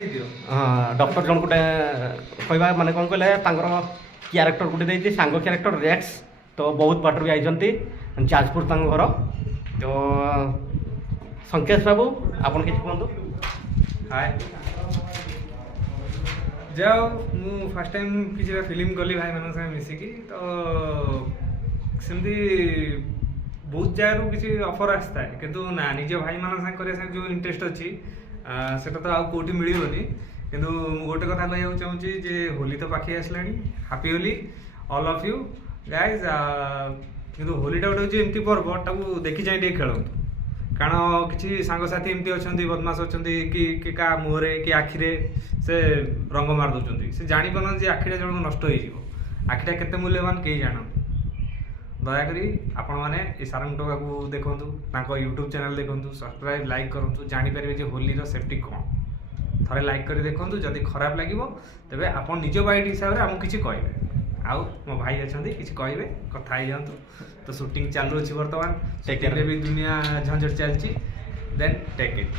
Doctor जन गोटे कहवा माने कौन कहले क्यारेक्टर गोटे देती सांग क्यारेक्टर रेक्स तो बहुत बाटर भी आई जाजपुर घर तो संकेश बाबू आपन किसी कहतु। हाय जाओ मु फर्स्ट टाइम किसी फिल्म कली भाई मान संगे मिसिकी तो सेमती बहुत जगह किसी ऑफर आसता है किंतु ना निज भाई मान संगे जो इंटरेस्ट अच्छी सेटा तो आउ कोठी मिलबनी किंतु गोटे कथा कहना चाहूँगी जे होली तो पाखे आसला happy Holi all of you guys किंतु होलीटा गोटे एमती पर्व ताकू देखी जाए टे खेलतु कारण किसी सांगसाथी एमती अच्छा बदमाश अच्छा कि क्या मुहरे कि आखिरे से रंग मार दौरान से जापार जे आखिटा जन नष्ट हो आखिटा केते मूल्यवान कहीं जानते दयाकोरी आपण मैंने सारंग टोका को देखूँ यूट्यूब चैनल देखूँ सब्सक्राइब लाइक करूँ जानीपर जे होलीर सेफ्टी कौन थे लाइक कर देखूँ जदि खराब लगे तेज आप निज बाइट हिसाब से आमको किसी कहे आउ मो भाई अच्छा किसी कहे कथा ही जातु तो शूटिंग चालू अच्छी बर्तमान भी दुनिया झंझट चलती देन टेक इट।